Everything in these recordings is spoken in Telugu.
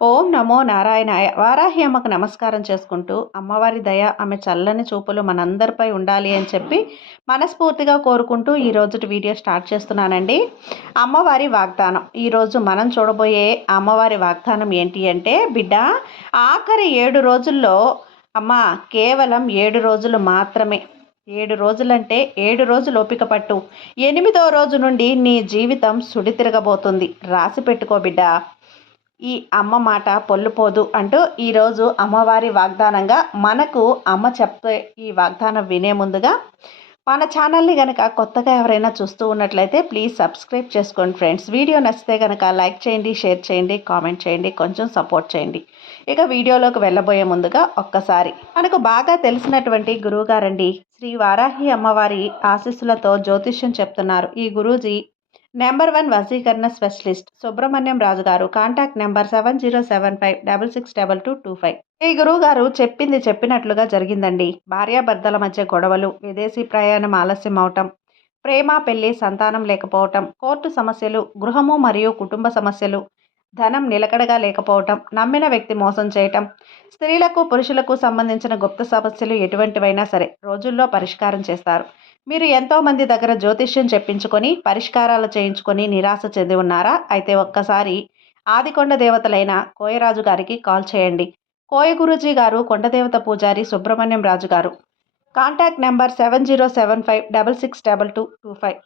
ఓం నమో నారాయణాయ. వారాహి అమ్మకు నమస్కారం చేసుకుంటూ, అమ్మవారి దయ, ఆమె చల్లని చూపులు మనందరిపై ఉండాలి అని చెప్పి మనస్ఫూర్తిగా కోరుకుంటూ ఈ రోజుటి వీడియో స్టార్ట్ చేస్తున్నానండి. అమ్మవారి వాగ్దానం. ఈరోజు మనం చూడబోయే అమ్మవారి వాగ్దానం ఏంటి అంటే, బిడ్డ ఆఖరి 7 రోజుల్లో అమ్మ కేవలం 7 రోజులు మాత్రమే. 7 రోజులంటే 7 రోజులు ఓపిక పట్టు. 8వ రోజు నుండి నీ జీవితం సుడి తిరగబోతుంది. రాసి పెట్టుకో బిడ్డ. ఈ అమ్మ మాట పొల్లుపోదు అంటూ ఈరోజు అమ్మవారి వాగ్దానంగా మనకు అమ్మ చెప్పే ఈ వాగ్దానం వినే ముందుగా మన ఛానల్ని కనుక కొత్తగా ఎవరైనా చూస్తూ ఉన్నట్లయితే ప్లీజ్ సబ్స్క్రైబ్ చేసుకోండి ఫ్రెండ్స్. వీడియో నచ్చితే కనుక లైక్ చేయండి, షేర్ చేయండి, కామెంట్ చేయండి, కొంచెం సపోర్ట్ చేయండి. ఇక వీడియోలోకి వెళ్ళబోయే ముందుగా ఒక్కసారి మనకు బాగా తెలిసినటువంటి గురువుగారండి శ్రీ వారాహి అమ్మవారి ఆశీస్సులతో జ్యోతిష్యం చెప్తున్నారు. ఈ గురూజీ నెంబర్ 1 వశీకరణ స్పెషలిస్ట్ సుబ్రహ్మణ్యం రాజు గారు. Contact number 7075662225. ఈ గురువు గారు చెప్పింది చెప్పినట్లుగా జరిగిందండి. భార్యాభర్తల మధ్య గొడవలు, విదేశీ ప్రయాణం ఆలస్యం అవటం, ప్రేమ పెళ్లి సంతానం లేకపోవటం, కోర్టు సమస్యలు, గృహము మరియు కుటుంబ సమస్యలు, ధనం నిలకడగా లేకపోవటం, నమ్మిన వ్యక్తి మోసం చేయటం, స్త్రీలకు పురుషులకు సంబంధించిన గుప్త సమస్యలు ఎటువంటివైనా సరే రోజుల్లో పరిష్కారం చేస్తారు. మీరు ఎంతోమంది దగ్గర జ్యోతిష్యం చెప్పించుకొని పరిష్కారాలు చేయించుకొని నిరాశ చెంది ఉన్నారా? అయితే ఒక్కసారి ఆదికొండ దేవతలైన కోయరాజు గారికి కాల్ చేయండి. కోయ గురూజీ గారు కొండదేవత పూజారి సుబ్రహ్మణ్యం రాజు గారు. Contact number 7075662225.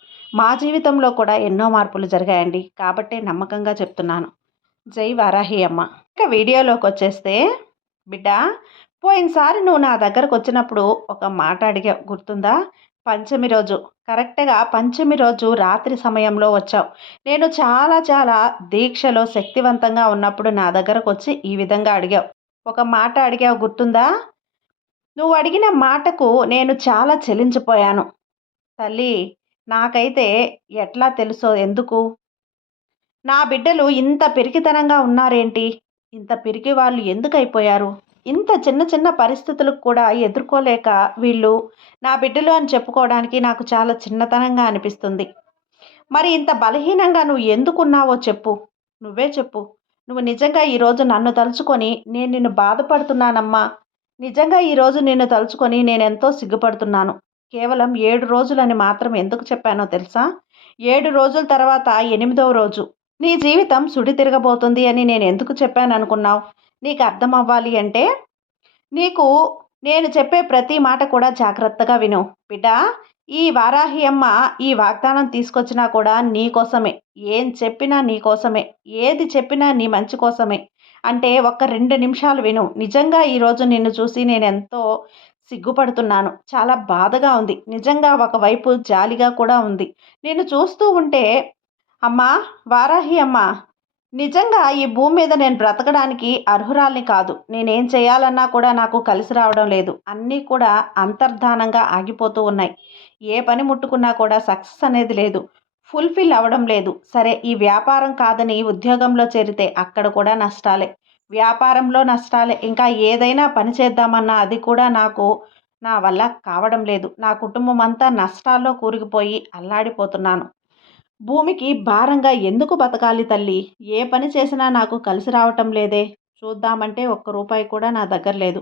మా జీవితంలో కూడా ఎన్నో మార్పులు జరిగాయండి, కాబట్టే నమ్మకంగా చెప్తున్నాను. జై వారాహి అమ్మ. ఇక వీడియోలోకి వచ్చేస్తే, బిడ్డ పోయినసారి నువ్వు నా దగ్గరకు వచ్చినప్పుడు ఒక మాట అడిగా గుర్తుందా? పంచమి రోజు, కరెక్ట్గా పంచమి రోజు రాత్రి సమయంలో వచ్చావు. నేను చాలా చాలా దీక్షలో శక్తివంతంగా ఉన్నప్పుడు నా దగ్గరకు వచ్చి ఈ విధంగా అడిగావు. ఒక మాట అడిగావు గుర్తుందా? నువ్వు అడిగిన మాటకు నేను చాలా చెలించిపోయాను తల్లి. నాకైతే ఎట్లా తెలుసో ఎందుకు, నా బిడ్డలు ఇంత పిరికితనంగా ఉన్నారేంటి, ఇంత పిరికి వాళ్ళు ఎందుకు అయిపోయారు, ఇంత చిన్న చిన్న పరిస్థితులకు కూడా ఎదుర్కోలేక వీళ్ళు నా బిడ్డలు అని చెప్పుకోవడానికి నాకు చాలా చిన్నతనంగా అనిపిస్తుంది. మరి ఇంత బలహీనంగా నువ్వు ఎందుకున్నావో చెప్పు, నువ్వే చెప్పు. నువ్వు నిజంగా ఈరోజు నన్ను తలుచుకొని నేను నిన్ను బాధపడుతున్నానమ్మా. నిజంగా ఈరోజు నిన్ను తలుచుకొని నేనెంతో సిగ్గుపడుతున్నాను. కేవలం 7 రోజులని మాత్రం ఎందుకు చెప్పానో తెలుసా? 7 రోజుల తర్వాత 8వ రోజు నీ జీవితం సుడి తిరగబోతుంది అని నేను ఎందుకు చెప్పాను అనుకున్నావు? నీకు అర్థం అవ్వాలి అంటే, నీకు నేను చెప్పే ప్రతి మాట కూడా జాగ్రత్తగా విను బిడ్డ. ఈ వారాహి అమ్మ ఈ వాగ్దానం తీసుకొచ్చినా కూడా నీ కోసమే. ఏం చెప్పినా నీ కోసమే, ఏది చెప్పినా నీ మంచి కోసమే. అంటే ఒక్క 2 నిమిషాలు విను. నిజంగా ఈరోజు నిన్ను చూసి నేను ఎంతో సిగ్గుపడుతున్నాను. చాలా బాధగా ఉంది. నిజంగా ఒకవైపు జాలిగా కూడా ఉంది. నిన్ను చూస్తూ ఉంటే, అమ్మా వారాహి అమ్మ, నిజంగా ఈ భూమి మీద నేను బ్రతకడానికి అర్హురాల్ని కాదు. నేనేం చేయాలన్నా కూడా నాకు కలిసి రావడం లేదు. అన్నీ కూడా అంతర్ధానంగా ఆగిపోతూ ఉన్నాయి. ఏ పని ముట్టుకున్నా కూడా సక్సెస్ అనేది లేదు. ఫుల్ఫిల్ అవ్వడం లేదు. సరే, ఈ వ్యాపారం కాదని ఉద్యోగంలో చేరితే అక్కడ కూడా నష్టాలే. వ్యాపారంలో నష్టాలే. ఇంకా ఏదైనా పని చేద్దామన్నా అది కూడా నాకు నా వల్ల కావడం లేదు. నా కుటుంబం అంతా నష్టాల్లో కూరుకుపోయి అల్లాడిపోతున్నాను. భూమికి భారంగా ఎందుకు బతకాలి తల్లి? ఏ పని చేసినా నాకు కలిసి రావటం లేదే. చూద్దామంటే ఒక్క రూపాయి కూడా నా దగ్గర లేదు.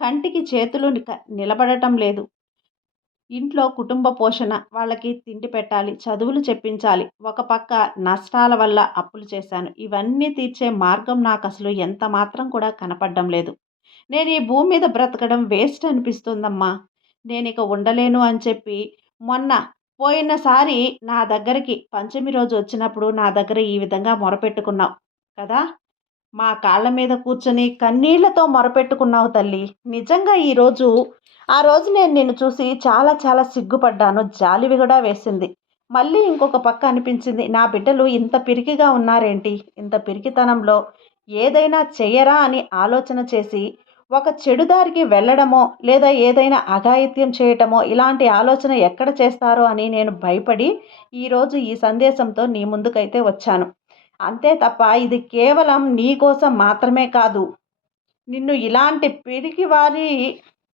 కంటికి చేతులు నిలబడటం లేదు. ఇంట్లో కుటుంబ పోషణ, వాళ్ళకి తిండి పెట్టాలి, చదువులు చెప్పించాలి. ఒక పక్క నష్టాల వల్ల అప్పులు చేశాను. ఇవన్నీ తీర్చే మార్గం నాకు అసలు ఎంత మాత్రం కూడా కనపడడం లేదు. నేను ఈ భూమి మీద బ్రతకడం వేస్ట్ అనిపిస్తుందమ్మా. నేను ఇక ఉండలేను అని చెప్పి మొన్న పోయినసారి నా దగ్గరికి పంచమి రోజు వచ్చినప్పుడు నా దగ్గర ఈ విధంగా మొరపెట్టుకున్నావు కదా. మా కాళ్ళ మీద కూర్చొని కన్నీళ్లతో మొరపెట్టుకున్నావు తల్లి. నిజంగా ఈరోజు ఆ రోజు నేను నిన్ను చూసి చాలా చాలా సిగ్గుపడ్డాను. జాలివి కూడా వేసింది. మళ్ళీ ఇంకొక పక్క అనిపించింది, నా బిడ్డలు ఇంత పిరికిగా ఉన్నారేంటి, ఇంత పిరికితనంలో ఏదైనా చెయ్యరా అని ఆలోచన చేసి ఒక చెడు దారికి వెళ్ళడమో లేదా ఏదైనా అఘాయిత్యం చేయటమో ఇలాంటి ఆలోచన ఎక్కడ చేస్తారో అని నేను భయపడి ఈరోజు ఈ సందేశంతో నీ ముందుకైతే వచ్చాను. అంతే తప్ప ఇది కేవలం నీ కోసం మాత్రమే కాదు. నిన్ను ఇలాంటి పిరికి వారి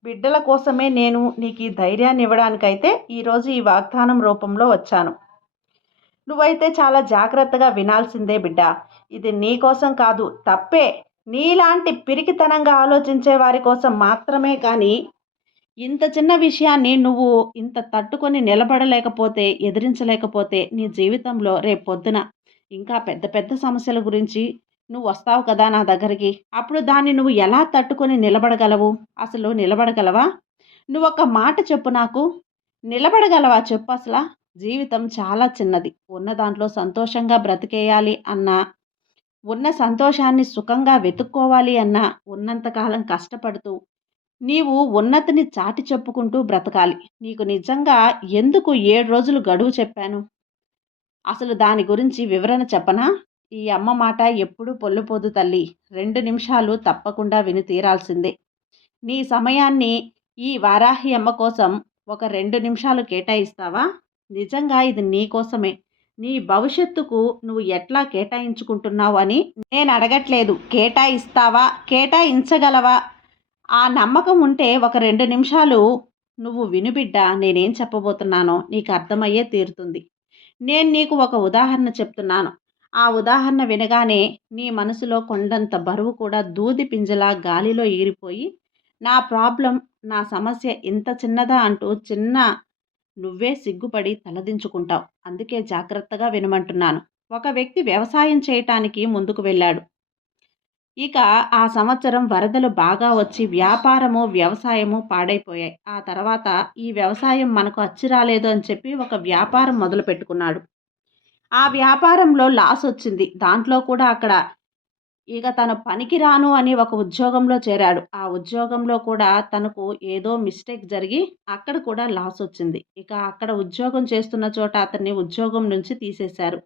బిడ్డల కోసమే నేను నీకు ఈ ధైర్యాన్ని ఇవ్వడానికైతే ఈరోజు ఈ వాగ్దానం రూపంలో వచ్చాను. నువ్వైతే చాలా జాగ్రత్తగా వినాల్సిందే బిడ్డ. ఇది నీ కోసం కాదు, తప్పే. నీలాంటి పిరికితనంగా ఆలోచించే వారి కోసం మాత్రమే కానీ, ఇంత చిన్న విషయాన్ని నువ్వు ఇంత తట్టుకొని నిలబడలేకపోతే, ఎదిరించలేకపోతే, నీ జీవితంలో రేపొద్దున ఇంకా పెద్ద పెద్ద సమస్యల గురించి నువ్వొస్తావు కదా నా దగ్గరికి. అప్పుడు దాన్ని నువ్వు ఎలా తట్టుకొని నిలబడగలవు? అసలు నిలబడగలవా? నువ్వొక మాట చెప్పు నాకు. నిలబడగలవా చెప్పసల? జీవితం చాలా చిన్నది. ఉన్న దాంట్లో సంతోషంగా బ్రతికేయాలి అన్నా, ఉన్న సంతోషాన్ని సుఖంగా వెతుక్కోవాలి అన్నా, ఉన్నంత కాలం కష్టపడుతూ, నీవు ఉన్నతిని చాటి చెప్పుకుంటూ బ్రతకాలి. నీకు నిజంగా ఎందుకు 7 రోజులు గడువు చెప్పాను? అసలు దాని గురించి వివరణ చెప్పనా? ఈ అమ్మ మాట ఎప్పుడూ పొల్లుపోదు తల్లి. 2 నిమిషాలు తప్పకుండా విని తీరాల్సిందే. నీ సమయాన్ని ఈ వారాహి అమ్మ కోసం ఒక 2 నిమిషాలు కేటాయిస్తావా? నిజంగా ఇది నీ కోసమే. నీ భవిష్యత్తుకు నువ్వు ఎట్లా కేటాయించుకుంటున్నావు అని నేను అడగట్లేదు. కేటాయిస్తావా? కేటాయించగలవా? ఆ నమ్మకం ఉంటే ఒక 2 నిమిషాలు నువ్వు విను బిడ్డ. నేనేం చెప్పబోతున్నానో నీకు అర్థమయ్యే తీరుతుంది. నేను నీకు ఒక ఉదాహరణ చెప్తున్నాను. ఆ ఉదాహరణ వినగానే నీ మనసులో కొండంత బరువు కూడా దూది పింజలా గాలిలో ఎగిరిపోయి, నా ప్రాబ్లం, నా సమస్య ఇంత చిన్నదా అంటూ నువ్వే సిగ్గుపడి తలదించుకుంటావు. అందుకే జాగ్రత్తగా వినమంటున్నాను. ఒక వ్యక్తి వ్యవసాయం చేయటానికి ముందుకు వెళ్ళాడు. ఇక ఆ సంవత్సరం వరదలు బాగా వచ్చి వ్యాపారము, వ్యవసాయము పాడైపోయాయి. ఆ తర్వాత ఈ వ్యవసాయం మనకు అచ్చి రాలేదు అని చెప్పి ఒక వ్యాపారం మొదలుపెట్టుకున్నాడు. ఆ వ్యాపారంలో లాస్ వచ్చింది. దాంట్లో కూడా అక్కడ ఇక తను పనికిరాను అని ఒక ఉద్యోగంలో చేరాడు. ఆ ఉద్యోగంలో కూడా తనకు ఏదో మిస్టేక్ జరిగి అక్కడ కూడా లాస్ వచ్చింది. ఇక అక్కడ ఉద్యోగం చేస్తున్న చోట అతన్ని ఉద్యోగం నుంచి తీసేశారు.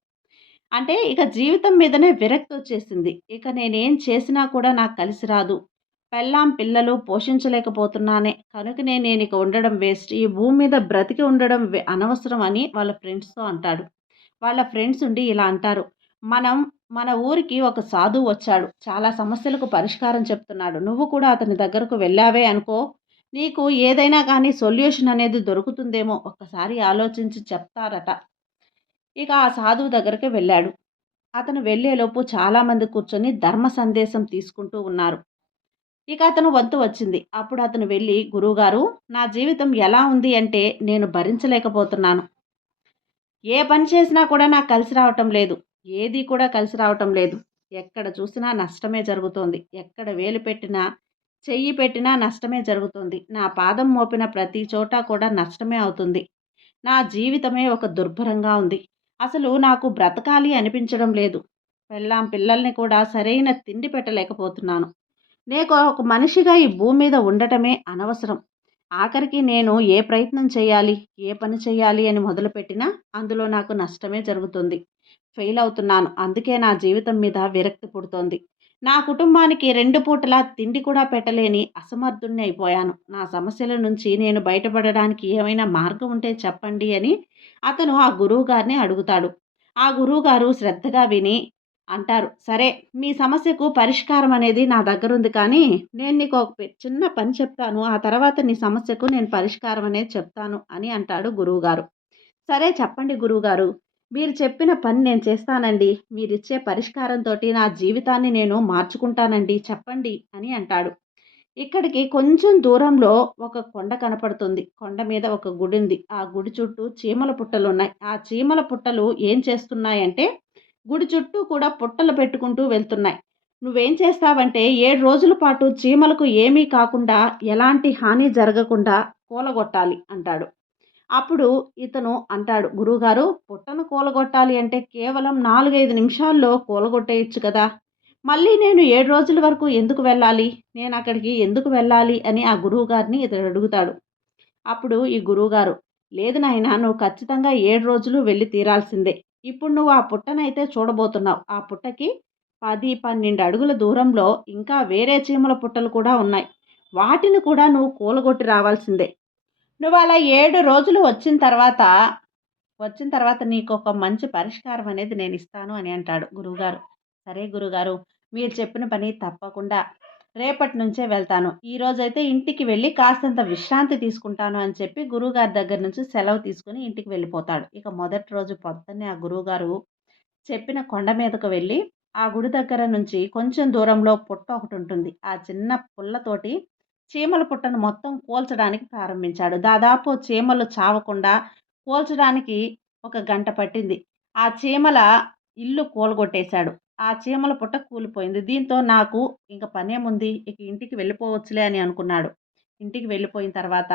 అంటే ఇక జీవితం మీదనే విరక్తొచ్చేసింది. ఇక నేనేం చేసినా కూడా నాకు కలిసి రాదు. పెళ్ళాం, పిల్లలు పోషించలేకపోతున్నానే. కనుకనే నేనిక ఉండడం వేస్ట్. ఈ భూమి మీద బ్రతికి ఉండడం అనవసరం అని వాళ్ళ ఫ్రెండ్స్‌తో అంటాడు. వాళ్ళ ఫ్రెండ్స్ ఉండి ఇలా అంటారు. మనం మన ఊరికి ఒక సాధువు వచ్చాడు. చాలా సమస్యలకు పరిష్కారం చెప్తున్నాడు. నువ్వు కూడా అతని దగ్గరకు వెళ్ళావే అనుకో, నీకు ఏదైనా కానీ సొల్యూషన్ అనేది దొరుకుతుందేమో ఒక్కసారి ఆలోచించి చెప్తారట. ఇక ఆ సాధువు దగ్గరికి వెళ్ళాడు. అతను వెళ్ళేలోపు చాలామంది కూర్చొని ధర్మ సందేశం తీసుకుంటూ ఉన్నారు. ఇక అతను వంతు వచ్చింది. అప్పుడు అతను వెళ్ళి, గురువుగారు, నా జీవితం ఎలా ఉంది అంటే నేను భరించలేకపోతున్నాను. ఏ పని చేసినా కూడా నాకు కలిసి రావటం లేదు. ఏది కూడా కలిసి రావటం లేదు. ఎక్కడ చూసినా నష్టమే జరుగుతోంది. ఎక్కడ వేలు పెట్టినా, చెయ్యి పెట్టినా నష్టమే జరుగుతుంది. నా పాదం మోపిన ప్రతి చోట కూడా నష్టమే అవుతుంది. నా జీవితమే ఒక దుర్భరంగా ఉంది. అసలు నాకు బ్రతకాలి అనిపించడం లేదు. పెళ్ళాం, పిల్లల్ని కూడా సరైన తిండి పెట్టలేకపోతున్నాను. నేను ఒక మనిషిగా ఈ భూమి మీద ఉండటమే అనవసరం. ఆఖరికి నేను ఏ ప్రయత్నం చేయాలి, ఏ పని చేయాలి అని మొదలుపెట్టినా అందులో నాకు నష్టమే జరుగుతుంది. ఫెయిల్ అవుతున్నాను. అందుకే నా జీవితం మీద విరక్తి పుడుతోంది. నా కుటుంబానికి 2 పూటలా తిండి కూడా పెట్టలేని అసమర్థుడిని అయిపోయాను. నా సమస్యల నుంచి నేను బయటపడడానికి ఏమైనా మార్గం ఉంటే చెప్పండి అని అతను ఆ గురువుగారిని అడుగుతాడు. ఆ గురువుగారు శ్రద్ధగా విని అంటారు, సరే, మీ సమస్యకు పరిష్కారం అనేది నా దగ్గరుంది కానీ, నేను నీకు ఒక చిన్న పని చెప్తాను. ఆ తర్వాత నీ సమస్యకు నేను పరిష్కారం అనేది చెప్తాను అని అంటాడు గురువుగారు. సరే చెప్పండి గురువుగారు. మీరు చెప్పిన పని నేను చేస్తానండి. మీరిచ్చే పరిష్కారంతోటి నా జీవితాన్ని నేను మార్చుకుంటానండి. చెప్పండి అని అంటాడు. ఇక్కడికి కొంచెం దూరంలో ఒక కొండ కనపడుతుంది. కొండ మీద ఒక గుడి ఉంది. ఆ గుడి చుట్టూ చీమల పుట్టలున్నాయి. ఆ చీమల పుట్టలు ఏం చేస్తున్నాయంటే గుడి చుట్టూ కూడా పుట్టలు పెట్టుకుంటూ వెళ్తున్నాయి. నువ్వేం చేస్తావంటే 7 రోజుల పాటు చీమలకు ఏమీ కాకుండా, ఎలాంటి హాని జరగకుండా కూలగొట్టాలి అంటాడు. అప్పుడు ఇతను అంటాడు, గురువుగారు, పుట్టను కూలగొట్టాలి అంటే కేవలం 4, 5 నిమిషాల్లో కూలగొట్టేయొచ్చు కదా! మళ్ళీ నేను 7 రోజుల వరకు ఎందుకు వెళ్ళాలి? నేను అక్కడికి ఎందుకు వెళ్ళాలి అని ఆ గురువుగారిని ఇతడు అడుగుతాడు. అప్పుడు ఈ గురువుగారు, లేదు నాయనా, నువ్వు ఖచ్చితంగా 7 రోజులు వెళ్ళి తీరాల్సిందే. ఇప్పుడు నువ్వు ఆ పుట్టనైతే చూడబోతున్నావు. ఆ పుట్టకి 10, 12 అడుగుల దూరంలో ఇంకా వేరే చీమల పుట్టలు కూడా ఉన్నాయి. వాటిని కూడా నువ్వు కూలగొట్టి రావాల్సిందే. నువ్వు అలా 7 రోజులు వచ్చిన తర్వాత నీకొక మంచి పరిష్కారం అనేది నేనిస్తాను అని అంటాడు గురువుగారు. సరే గురువుగారు, మీరు చెప్పిన పని తప్పకుండా రేపటి నుంచే వెళ్తాను. ఈరోజైతే ఇంటికి వెళ్ళి కాస్తంత విశ్రాంతి తీసుకుంటాను అని చెప్పి గురువుగారి దగ్గర నుంచి సెలవు తీసుకొని ఇంటికి వెళ్ళిపోతాడు. ఇక మొదటి రోజు పొద్దున్నే ఆ గురువుగారు చెప్పిన కొండ మీదకు వెళ్ళి, ఆ గుడి దగ్గర నుంచి కొంచెం దూరంలో పుట్ట ఒకటుంటుంది. ఆ చిన్న పుల్లతోటి చీమల పుట్టను మొత్తం కూల్చడానికి ప్రారంభించాడు. దాదాపు చీమలు చావకుండా కూల్చడానికి ఒక గంట పట్టింది. ఆ చీమల ఇల్లు కూలగొట్టేశాడు. ఆ చీమల పుట్ట కూలిపోయింది. దీంతో నాకు ఇంక పనేముంది, ఇక ఇంటికి వెళ్ళిపోవచ్చులే అని అనుకున్నాడు. ఇంటికి వెళ్ళిపోయిన తర్వాత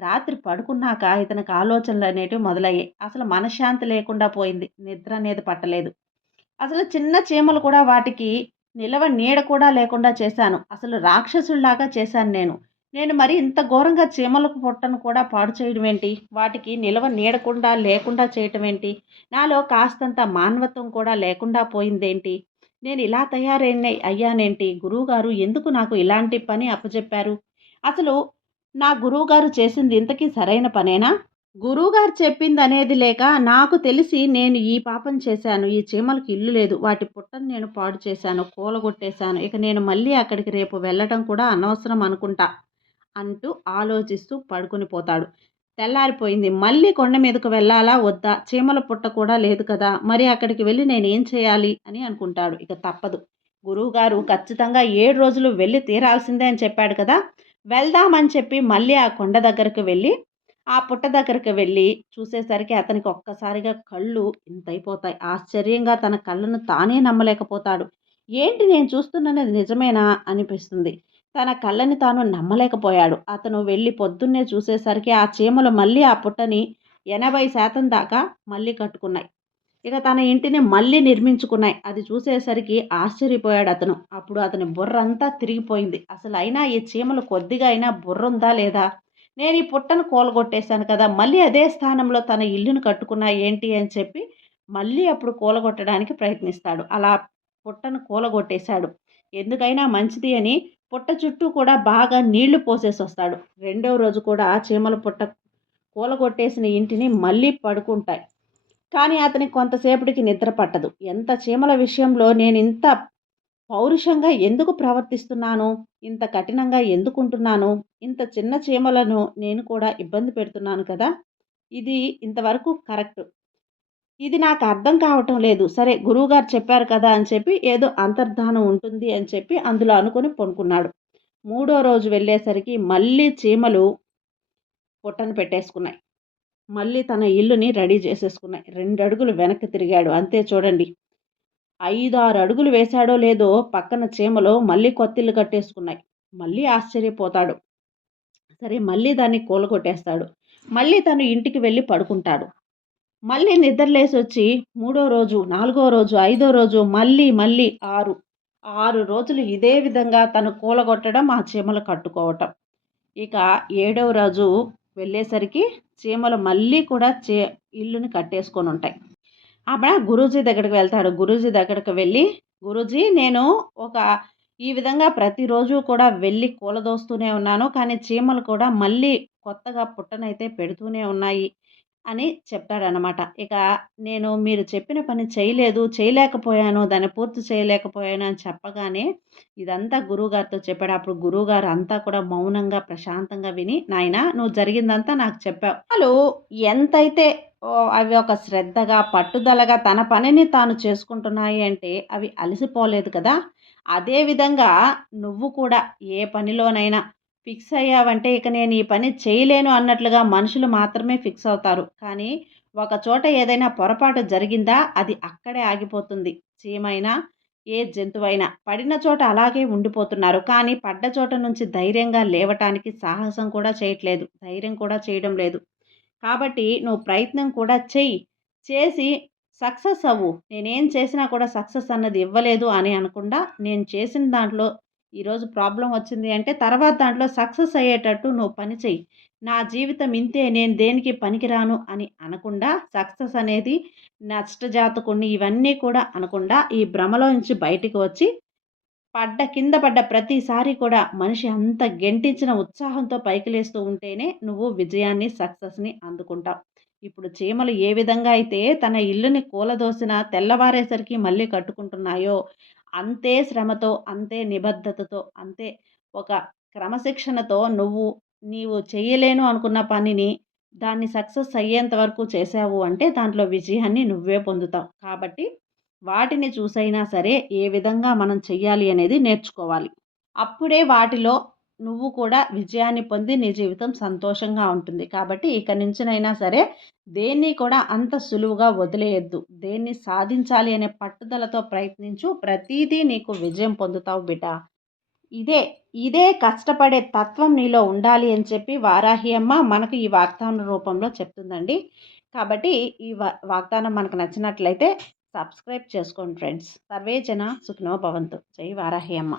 రాత్రి పడుకున్నాక ఇతనికి ఆలోచనలనేటివి మొదలయ్యాయి. అసలు మనశ్శాంతి లేకుండా పోయింది. నిద్ర అనేది పట్టలేదు. అసలు చిన్న చీమలు కూడా వాటికి నిలవ నీడ కూడా లేకుండా చేశాను. అసలు రాక్షసుడిలాగా చేశాను నేను. నేను మరి ఇంత ఘోరంగా చీమలకు పుట్టను కూడా పాడు చేయడం ఏంటి? వాటికి నిలవ నీడకుండా లేకుండా చేయటం ఏంటి? నాలో కాస్తంత మానవత్వం కూడా లేకుండా పోయిందేంటి? నేను ఇలా అయ్యానేంటి? గురువుగారు ఎందుకు నాకు ఇలాంటి పని అప్పజెప్పారు? అసలు నా గురువుగారు చేసింది ఇంతకీ సరైన పనేనా? గురువుగారు చెప్పిందనేది లేక నాకు తెలిసి నేను ఈ పాపం చేశాను. ఈ చీమలకి ఇల్లు లేదు. వాటి పుట్టను నేను పాడు చేశాను. కూలగొట్టేశాను. ఇక నేను మళ్ళీ అక్కడికి రేపు వెళ్ళడం కూడా అనవసరం అనుకుంటా అంటూ ఆలోచిస్తూ పడుకొని పోతాడు. తెల్లారిపోయింది. మళ్ళీ కొండ మీదకు వెళ్ళాలా వద్దా? చీమల పుట్ట కూడా లేదు కదా! మరి అక్కడికి వెళ్ళి నేనేం చేయాలి అని అనుకుంటాడు. ఇక తప్పదు. గురువుగారు ఖచ్చితంగా 7 రోజులు వెళ్ళి తీరాల్సిందే అని చెప్పాడు కదా! వెళ్దామని చెప్పి మళ్ళీ ఆ కొండ దగ్గరకు వెళ్ళి ఆ పుట్ట దగ్గరికి వెళ్ళి చూసేసరికి అతనికి ఒక్కసారిగా కళ్ళు ఇంతైపోతాయి. ఆశ్చర్యంగా తన కళ్ళను తానే నమ్మలేకపోతాడు. ఏంటి నేను చూస్తున్నది నిజమేనా అనిపిస్తుంది. తన కళ్ళని తాను నమ్మలేకపోయాడు. అతను వెళ్ళి పొద్దున్నే చూసేసరికి ఆ చీమలు మళ్ళీ ఆ పుట్టని 80% దాకా మళ్ళీ కట్టుకున్నాయి. ఇక తన ఇంటిని మళ్ళీ నిర్మించుకున్నాయి. అది చూసేసరికి ఆశ్చర్యపోయాడు అతను. అప్పుడు అతని బుర్రంతా తిరిగిపోయింది. అసలు అయినా ఈ చీమలు కొద్దిగా అయినా బుర్రుందా లేదా? నేను ఈ పుట్టను కూలగొట్టేశాను కదా! మళ్ళీ అదే స్థానంలో తన ఇల్లును కట్టుకున్నాయి ఏంటి అని చెప్పి మళ్ళీ అప్పుడు కూలగొట్టడానికి ప్రయత్నిస్తాడు. అలా పుట్టను కూలగొట్టేశాడు. ఎందుకైనా మంచిది అని పుట్ట చుట్టూ కూడా బాగా నీళ్లు పోసేసొస్తాడు. రెండో రోజు కూడా చీమల పుట్ట కూలగొట్టేసిన ఇంటిని మళ్ళీ పడుకుంటాయి. కానీ అతనికి కొంతసేపటికి నిద్ర పట్టదు. ఎంత చీమల విషయంలో నేనింత పౌరుషంగా ఎందుకు ప్రవర్తిస్తున్నాను? ఇంత కఠినంగా ఎందుకుంటున్నాను? ఇంత చిన్న చీమలను నేను కూడా ఇబ్బంది పెడుతున్నాను కదా! ఇది ఇంతవరకు కరెక్ట్. ఇది నాకు అర్థం కావటం లేదు. సరే గురువుగారు చెప్పారు కదా అని చెప్పి ఏదో అంతర్ధానం ఉంటుంది అని చెప్పి అందులో అనుకుని పడుకున్నాడు. మూడో రోజు వెళ్ళేసరికి మళ్ళీ చీమలు పుట్టను పెట్టేసుకున్నాయి. మళ్ళీ తన ఇల్లుని రెడీ చేసేసుకున్నాయి. 2 అడుగులు వెనక్కి తిరిగాడు. అంతే చూడండి. 5, 6 అడుగులు వేశాడో లేదో పక్కన చీమలు మళ్ళీ కొత్తిల్లు కట్టేసుకున్నాయి. మళ్ళీ ఆశ్చర్యపోతాడు. సరే మళ్ళీ దాన్ని కూలగొట్టేస్తాడు. మళ్ళీ తను ఇంటికి వెళ్ళి పడుకుంటాడు. మళ్ళీ నిద్రలేసొచ్చి మూడో రోజు, నాలుగో రోజు, ఐదో రోజు మళ్ళీ 6 రోజులు ఇదే విధంగా తను కూలగొట్టడం, ఆ చీమలు కట్టుకోవటం. ఇక ఏడవ రోజు వెళ్ళేసరికి చీమలు మళ్ళీ కూడా ఇల్లుని కట్టేసుకొనుంటాయి. ఆమె గురూజీ దగ్గరికి వెళ్తాడు. గురూజీ దగ్గరికి వెళ్ళి, గురూజీ నేను ఈ విధంగా ప్రతిరోజు కూడా వెళ్ళి కూలదోస్తూనే ఉన్నాను. కానీ చీమలు కూడా మళ్ళీ కొత్తగా పుట్టనైతే పెడుతూనే ఉన్నాయి అని చెప్తాడనమాట. ఇక నేను మీరు చెప్పిన పని చేయలేకపోయాను, దాన్ని పూర్తి చేయలేకపోయాను అని చెప్పగానే ఇదంతా గురువుగారితో చెప్పాడు. అప్పుడు గురువుగారు అంతా కూడా మౌనంగా ప్రశాంతంగా విని, నాయనా నువ్వు జరిగిందంతా నాకు చెప్పావు. వాళ్ళు ఎంతైతే అవి ఒక శ్రద్ధగా, పట్టుదలగా తన పనిని తాను చేసుకుంటున్నాయి అంటే అవి అలసిపోలేదు కదా! అదేవిధంగా నువ్వు కూడా ఏ పనిలోనైనా ఫిక్స్ అయ్యావంటే ఇక నేను ఈ పని చేయలేను అన్నట్లుగా మనుషులు మాత్రమే ఫిక్స్ అవుతారు. కానీ ఒక చోట ఏదైనా పొరపాటు జరిగిందా అది అక్కడే ఆగిపోతుంది. చీమైనా, ఏ జంతువైనా పడిన చోట అలాగే ఉండిపోతున్నారు. కానీ పడ్డ చోట నుంచి ధైర్యంగా లేవటానికి సాహసం కూడా చేయట్లేదు. ధైర్యం కూడా చేయడం లేదు. కాబట్టి నువ్వు ప్రయత్నం కూడా చెయ్యి. చేసి సక్సెస్ అవ్వు. నేనేం చేసినా కూడా సక్సెస్ అన్నది ఇవ్వలేదు అని అనకుండా, నేను చేసిన దాంట్లో ఈరోజు ప్రాబ్లమ్ వచ్చింది అంటే, తర్వాత దాంట్లో సక్సెస్ అయ్యేటట్టు నువ్వు పని చెయ్యి. నా జీవితం ఇంతే, నేను దేనికి పనికిరాను అని అనకుండా, సక్సెస్ అనేది నష్టజాతకుడిని ఇవన్నీ కూడా అనకుండా, ఈ భ్రమలో నుంచి బయటికి వచ్చి కింద పడ్డ ప్రతిసారి కూడా మనిషి అంత గెంటించిన ఉత్సాహంతో పైకి లేస్తూ ఉంటేనే నువ్వు విజయాన్ని, సక్సెస్‌ని అందుకుంటావు. ఇప్పుడు చీమలు ఏ విధంగా అయితే తన ఇల్లుని కూలదోసిన తెల్లవారేసరికి మళ్ళీ కట్టుకుంటున్నాయో, అంతే శ్రమతో, అంతే నిబద్ధతతో, అంతే ఒక క్రమశిక్షణతో నీవు చేయలేను అనుకున్న పనిని దాన్ని సక్సెస్ అయ్యేంత వరకు చేశావు అంటే దాంట్లో విజయాన్ని నువ్వే పొందుతావు. కాబట్టి వాటిని చూసైనా సరే ఏ విధంగా మనం చెయ్యాలి అనేది నేర్చుకోవాలి. అప్పుడే వాటిలో నువ్వు కూడా విజయాన్ని పొంది నీ జీవితం సంతోషంగా ఉంటుంది. కాబట్టి ఇక నుంచినైనా సరే దేన్ని కూడా అంత సులువుగా వదిలేయొద్దు. దేన్ని సాధించాలి అనే పట్టుదలతో ప్రయత్నించు. ప్రతీదీ నీకు విజయం పొందుతావు బిడ్డ. ఇదే, ఇదే కష్టపడే తత్వం నీలో ఉండాలి అని చెప్పి వారాహి అమ్మ మనకు ఈ వాగ్దాన రూపంలో చెప్తుందండి. కాబట్టి ఈ వాగ్దానం మనకు నచ్చినట్లయితే సబ్స్క్రైబ్ చేసుకోండి ఫ్రెండ్స్. సర్వే జన సుఖినో భవంతు. జై వారాహి అమ్మ.